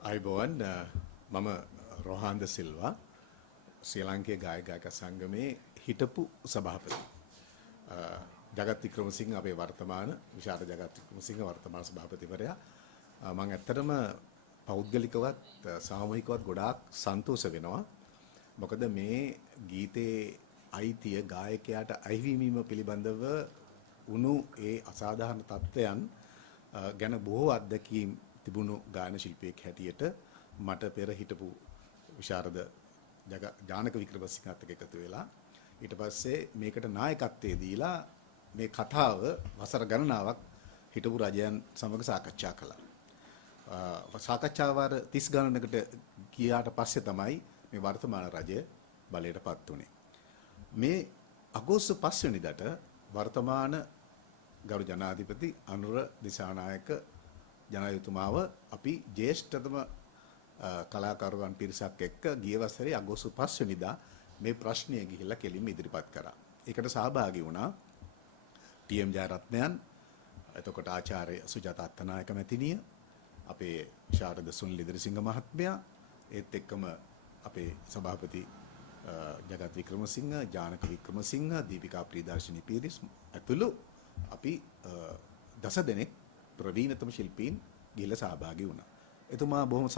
අයිබෝන් මම රොහන්ද සිල්වා ශ්‍රී ලංකේ ගායක ගායක සංගමේ හිටපු සභාපති. ජගත් වික්‍රමසිංහ අපේ වර්තමාන විශාල ජගත් වික්‍රමසිංහ වර්තමාන සභාපතිවරයා. මම ඇත්තටම පෞද්ගලිකවත් සාමූහිකවත් ගොඩාක් සන්තෝෂ වෙනවා. මොකද මේ ගීතේ අයිතිය ගායකයාට අයිවීම පිළිබඳව උණු ඒ අසාධාරණ තත්ත්වයන් ගැන බොහෝ අත්දැකීම් තිබුණු ගායන ශිල්පියෙක් හැටියට මට පෙර හිටපු විශාරද ජානක වික්‍රමසිංහත් එක්ක එකතු වෙලා ඊට පස්සේ මේකට නායකත්වයේ දීලා මේ කතාව වසර ගණනාවක් හිටපු රජයන් සමග සාකච්ඡා කළා. සාකච්ඡා වාර 30 ගණනකට ගියාට පස්සේ තමයි මේ වර්තමාන රජය බලයටපත් උනේ. මේ අගෝස්තු 5 වෙනිදාට වර්තමාන ගරු ජනාධිපති අනුර දිසානායක ජනාධිපතිතුමාව අපි ජ්‍යෙෂ්ඨතම කලාකරුවන් පිරිසක් එක්ක ගිය වසරේ අගෝස්තු 5 වෙනිදා මේ ප්‍රශ්නය ගිහිල්ලා කෙලින්ම ඉදිරිපත් කරා. ඒකට සහභාගී වුණා ටී.එම්. ජයරත්නයන්, එතකොට ආචාර්ය සුජාතා අත්තනායක මැතිණිය, අපේ ශාරද සුනිල් ඉදිරිසිංහ මහත්මයා, ඒත් එක්කම අපේ සභාපති ජගත් වික්‍රමසිංහ, ජානක වික්‍රමසිංහ, දීපිකා ප්‍රියදර්ශිනී පීරිස් ඇතුළු අපි දස දෙනෙක් ප්‍රවීණතම ශිල්පීන් ගිහිල්ලා සහභාගී වුණා. එතුමා බොහොම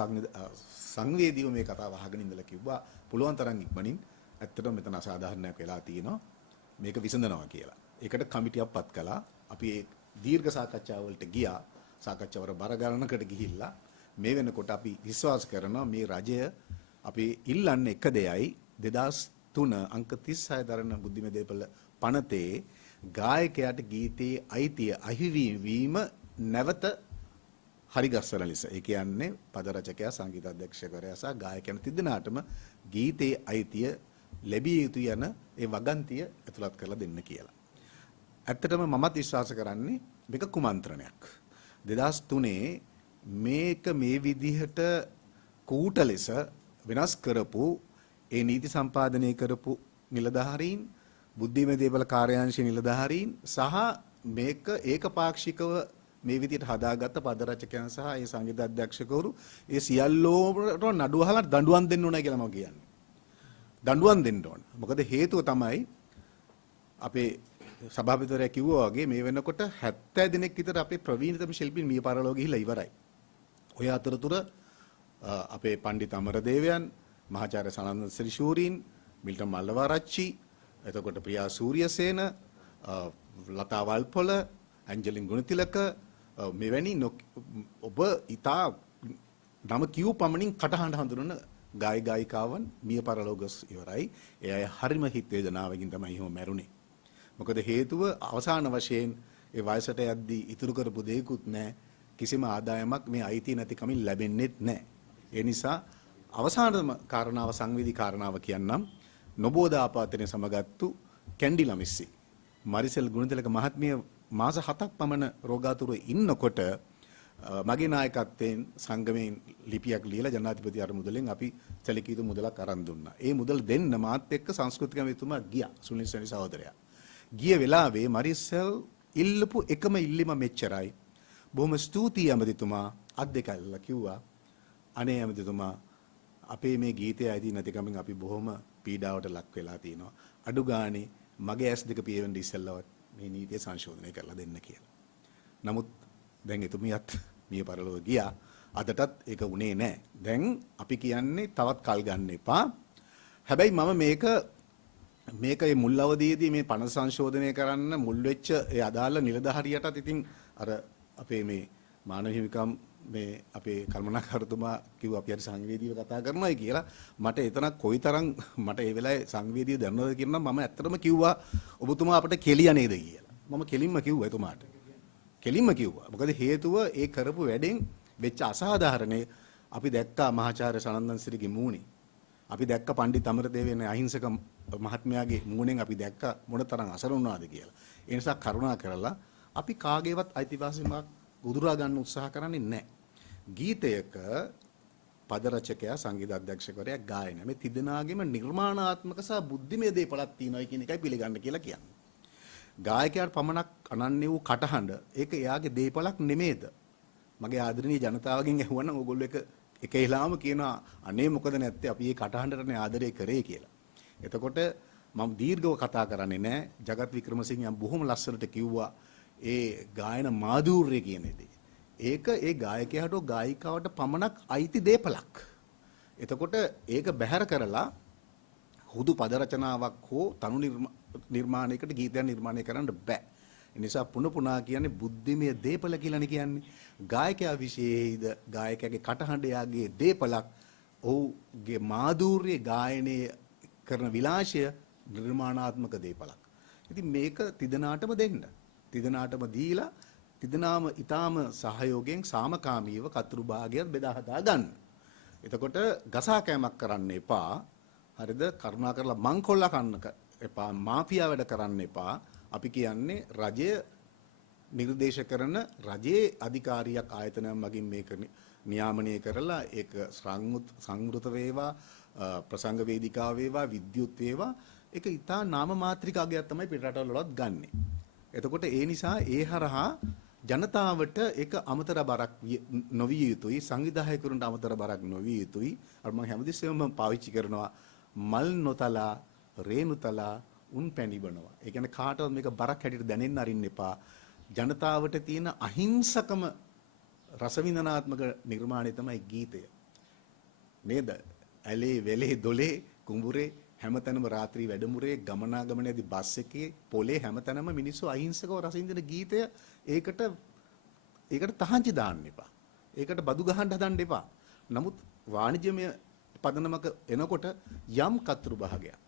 සංවේදීව මේ කතාව අහගෙන ඉඳලා කිව්වා පුළුවන් තරම් ඉක්මනින් ඇත්තටම මෙතන අසාධාරණයක් වෙලා තියෙනවා මේක විසඳනවා කියලා. ඒකට කමිටියක් පත් කළා. අපි ඒ දීර්ඝ සාකච්ඡාවලට ගියා. සාකච්ඡාවර බර ගණනකට ගිහිල්ලා මේ වෙනකොට අපි විශ්වාස කරනවා මේ රජය අපි ඉල්ලන්නේ එක දෙයයි 2003 අංක 36 දරන බුද්ධිමය දේපල පනතේ ගායකයාට ගීතයේ අයිතිය අහිවීම නැවත හරිගස්සන ලෙස. ඒ කියන්නේ පද රචකයා, සංගීත අධ්‍යක්ෂකවරයා සහ ගායකයන් තිදෙනාටම ගීතයේ අයිතිය ලැබිය යුතු යන ඒ වගන්තිය ඇතුළත් කරලා දෙන්න කියලා. ඇත්තටම මමත් විශ්වාස කරන්නේ මේක කුමන්ත්‍රණයක්. 2003 මේක මේ විදිහට කූට ලෙස වෙනස් කරපු ඒ නීති සම්පාදනය කරපු නිලධාරීන්, බුද්ධිමය දේපල කාර්යාංශයේ නිලධාරීන් සහ මේක ඒකපාක්ෂිකව මේ විදිහට හදාගත්ත පද රචකයන් සහ ඒ සංගීත අධ්‍යක්ෂකවරු ඒ සියල්ලෝට නඩුව අහලා දඬුවම් දෙන්න ඕනයි කියලා මම කියන්නේ. දඬුවම් දෙන්න ඕන. මොකද හේතුව තමයි අපේ සභාපතිවරයා කිව්වා වගේ මේ වෙනකොට 70 දිනක් විතර අපේ ප්‍රවීණතම ශිල්පීන් මිය පරලෝ ගිහිල්ලා ඉවරයි. ඔය අතරතුර අපේ පණ්ඩිත අමරදේවයන්, මහාචාර්ය සනන්ද ශ්‍රීෂූරීන්, මිල්ටන් මල්ලවාරච්චි, එතකොට ප්‍රියා සූරියසේන, ලතා වල්පොල, ඇන්ජලින් ගුණතිලක මෙවැනි ඔබ ඉතා නම කිව් පමණින් කටහඬ හඳුනන ගායිකාවන් මිය පරලෝ ගොස් ඉවරයි. ඒ අය හරිම හිත වේදනාවකින් තමයි එහෙම මැරුණේ. මොකද හේතුව අවසාන වශයෙන් ඒ වයසට යද්දී ඉතුරු කරපු දෙයක්වත් නැහැ. කිසිම ආදායමක් මේ අයිතිය නැති කමින් ලැබෙන්නේත් නැහැ. ඒ නිසා අවසානම කාරණාව සංවේදී කාරණාව කියන්නම්. නොබෝධ ආපාතනය සමගත්තු කැන්ඩි ළමිස්සි මරිසෙල් ගුණතිලක මහත්මිය මාස 7ක් පමණ රෝගාතුරව ඉන්නකොට මගේ නායකත්වයෙන් සංගමයෙන් ලිපියක් ලියලා ජනාධිපති අරමුදලෙන් අපි සැලකිය යුතු මුදලක් අරන් දුන්නා. ඒ මුදල් දෙන්න මාත් එක්ක සංස්කෘතික ඇමතිතුමා ගියා. සුනිල් සෙනි සහෝදරයා. ගිය වෙලාවේ මරිසෙල් ඉල්ලපු එකම ඉල්ලීම මෙච්චරයි. බොහොම ස්තුතියි ඇමතිතුමා. අත් දෙක අල්ලලා කිව්වා අනේ ඇමතිතුමා අපේ මේ ගීතය ඇති නැතිකමින් අපි බොහොම පීඩාවට ලක් වෙලා තියෙනවා. අඩු ගානේ මගේ ඇස් දෙක පියවෙන්න ඉස්සෙල්ලවත් මේ නීතිය සංශෝධනය කරලා දෙන්න කියලා. නමුත් දැන් එතුමියත් මිය පරලොව ගියා. අදටත් ඒක උනේ නැහැ. දැන් අපි කියන්නේ තවත් කල් ගන්න එපා. හැබැයි මම මේක මේ මුල් අවධියේදී මේ පනත සංශෝධනය කරන්න මුල් වෙච්ච ඒ අදාළ නිලධාරියටත් ඉතින් අර අපේ මේ මානව හිමිකම් මේ අපේ කල්මනාකරතුමා කිව්වා අපි හරි සංවේදීව කතා කරනවායි කියලා. මට එතන කොයිතරම් මට ඒ වෙලාවේ සංවේදීව දැනනවද කියනවා. මම ඇත්තටම කිව්වා ඔබතුමා අපිට කෙලිය නේද කියලා. මම කෙලින්ම කිව්වා එතුමාට. කෙලින්ම කිව්වා. මොකද හේතුව ඒ කරපු වැඩෙන් වෙච්ච අසාධාරණේ අපි දැක්කා මහාචාර්ය සනන්දන් සිරිගේ මූණේ. අපි දැක්ක පණ්ඩිත අමරදේවයන් අහිංසක මහත්මයාගේ මූණෙන් අපි දැක්ක මොනතරම් අසරණ වුණාද කියලා. ඒ නිසා කරුණා කරලා අපි කාගේවත් අයිතිවාසිකමක් උදුරා ගන්න උත්සාහ කරන්නේ නැහැ. ගීතයක පද රචකයා, සංගීත අධ්‍යක්ෂකවරයා, ගායන මේ තිදෙනාගේම නිර්මාණාත්මක සහ බුද්ධිමය දේපලක් තියෙනවා කියන එකයි පිළිගන්න කියලා කියන්නේ. ගායකයාට පමණක් අනන්‍ය වූ කටහඬ ඒක එයාගේ දේපලක් නෙමේද? මගේ ආදරණීය ජනතාවගෙන් ඇහුවනම් ඕගොල්ලෝ එක එක ඉලාම කියනවා අනේ මොකද නැත්තේ අපි මේ කටහඬටනේ ආදරය කරේ කියලා. එතකොට මම දීර්ඝව කතා කරන්නේ නැහැ. ජගත් වික්‍රමසිංහ බොහොම ලස්සනට කිව්වා ඒ ගායන මාධුර්යය කියන දේ. ඒක ඒ ගායකයාට ගායිකාවට පමණක් අයිති දේපලක්. එතකොට ඒක බැහැර කරලා හුදු පද රචනාවක් හෝ තනු නිර්මාණයකට ගීතයක් නිර්මාණය කරන්න බෑ. ඒ නිසා පුන පුනා කියන්නේ බුද්ධිමය දේපල කියලානේ කියන්නේ. ගායකයා විශේෂයිද ගායකයාගේ කටහඬ යාගේ දේපලක් ඔහුගේ මාධුර්ය ගායනය කරන විලාශය නිර්මාණාත්මක දේපලක්. ඉතින් මේක තිදෙනාටම දෙන්න. තිදෙනාටම දීලා තිදෙනාම ඊටාම සහයෝගයෙන් සාමකාමීව කතුරු භාගයක් බෙදා හදා ගන්න. එතකොට ගසා කෑමක් කරන්න එපා. හරිද? කරුණා කරලා මංකොල්ල කන්න එපා. මාෆියා වැඩ කරන්න එපා. අපි කියන්නේ රජය නිර්දේශ කරන රජයේ අධිකාරියක් ආයතනයක් මගින් මේක නියාමනය කරලා ඒක සංවෘත වේවා ප්‍රසංග වේදිකා වේවා විද්‍යුත් වේවා ඒක ඊටා නාම මාත්‍රික අගයක් තමයි පිටරටවල වලත් ගන්නෙ. එතකොට ඒ නිසා ඒ හරහා ජනතාවට ඒක අමතර බරක් නොවිය යුතුයි සංවිධායකරුන්ට අමතර බරක් නොවිය යුතුයි. අර මම හැමදෙස්සෙම පාවිච්චි කරනවා මල් නොතලා රේනුතලා උන් පැණි බනවා. ඒ කියන්නේ කාටවත් මේක බරක් හැටියට දැනෙන්න අරින්න එපා. ජනතාවට තියෙන අහිංසකම රසවින්දනාත්මක නිර්මාණය තමයි ගීතය. නේද? ඇලේ වෙලේ දොලේ කුඹුරේ හැමතැනම රාත්‍රී වැඩමුරේ ගමනාගමනයේදී බස් එකේ පොලේ හැමතැනම මිනිස්සු අහිංසකව රසින්දින ගීතය ඒකට තහංචි දාන්න එපා. ඒකට බදු ගහන්න හදන්න එපා. නමුත් වාණිජ්‍යමය පදනමක එනකොට යම් කතුරු භාගයක්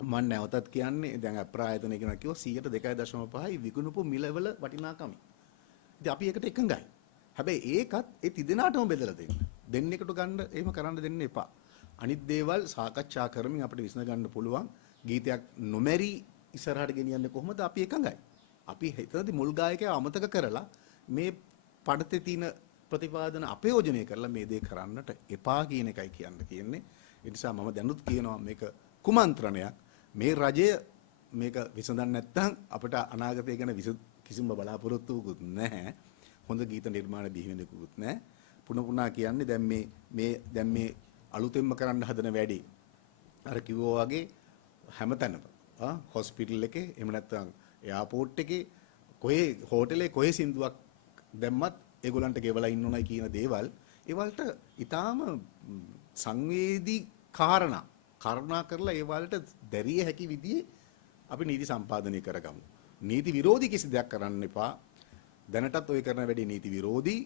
මම නැවතත් කියන්නේ දැන් අප්‍රායතන කියන කිව්ව 2.5යි විකුණුපු මිලවල වටිනාකම. ඉතින් අපි ඒකට එකඟයි. හැබැයි ඒකත් ඒ තිදෙනාටම බෙදලා දෙන්න. දෙන්නෙකුට ගන්න එහෙම කරන්න දෙන්න එපා. අනිත් දේවල් සාකච්ඡා කරමින් අපිට විසඳ ගන්න පුළුවන්. ගීතයක් නොමැරි ඉස්සරහට ගෙනියන්නේ කොහොමද අපි එකඟයි. අපි හිතනදී මුල් ගායකයා අමතක කරලා මේ පඩතේ තියෙන ප්‍රතිපාදන අපයෝජනය කරලා මේ දේ කරන්නට එපා කියන එකයි කියන්නේ. ඒ නිසා මම දැනුත් කියනවා මේක කුමන්ත්‍රණයක්. මේ රජය මේක විසඳන්නේ නැත්නම් අපිට අනාගතය ගැන කිසිම බලාපොරොත්තුවකුත් නැහැ. හොඳ ගීත නිර්මාණ බිහි වෙන්නකුත් නැහැ. පුන පුනා කියන්නේ දැන් මේ අලුතෙන්ම කරන්න හදන වැඩි අර කිව්වා වගේ හැමතැනම හොස්පිටල් එකේ එහෙම නැත්නම් එයාපෝට් එකේ කොහේ හෝටලේ කොහේ සින්දුවක් දැම්මත් ඒගොල්ලන්ට ගෙවලා ඉන්න උනායි කියන දේවල් ඒවලට ඊටාම සංවේදී කාරණා කරුණා කරලා ඒවලට දැරිය හැකි විදිහේ අපි නීති සම්පාදනය කරගමු. නීති විරෝධී කිසි දෙයක් කරන්න එපා. දැනටත් ඔය කරන වැඩේ නීති විරෝධී.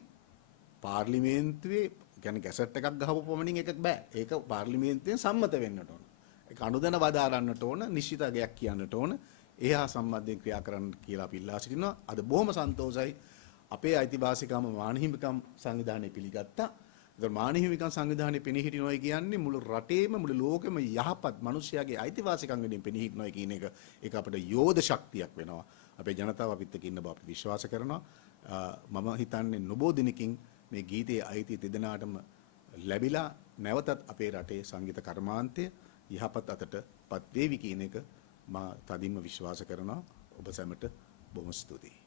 පාර්ලිමේන්තුවේ කියන්නේ ගැසට් එකක් ගහපු පමණින් එකක් බෑ. ඒක පාර්ලිමේන්තුවෙන් සම්මත වෙන්නට ඕන. ඒක අනුදැන වදාරන්නට ඕන, නිශ්චිත අගයක් කියන්නට ඕන. ඒහා සම්බන්ධයෙන් ක්‍රියා කරන්න කියලා අපි ඉල්ලා සිටිනවා. අද බොහොම සන්තෝෂයි අපේ අයිතිවාසිකම් මානහිමිකම් සංවිධානය පිළිගත්තා. ඒතර මානහිමිකම් සංවිධානය පෙනී හිටිනොයි කියන්නේ මුළු රටේම මුළු ලෝකෙම යහපත් මිනිස්යාගේ අයිතිවාසිකම් වෙනින් පෙනී හිටිනොයි කියන එක ඒක අපිට යෝධ ශක්තියක් වෙනවා. අපේ ජනතාව අපිත් එක්ක ඉන්න බව අපි විශ්වාස කරනවා. මම හිතන්නේ නොබෝ දිනකින් මේ ගීතයේ අයිතිය තිදෙනාටම ලැබිලා නැවතත් අපේ රටේ සංගීත කර්මාන්තය යහපත් අතටපත් වේවි කියන එක මා තදින්ම විශ්වාස කරනවා. ඔබ සැමට බොහොම ස්තුතියි.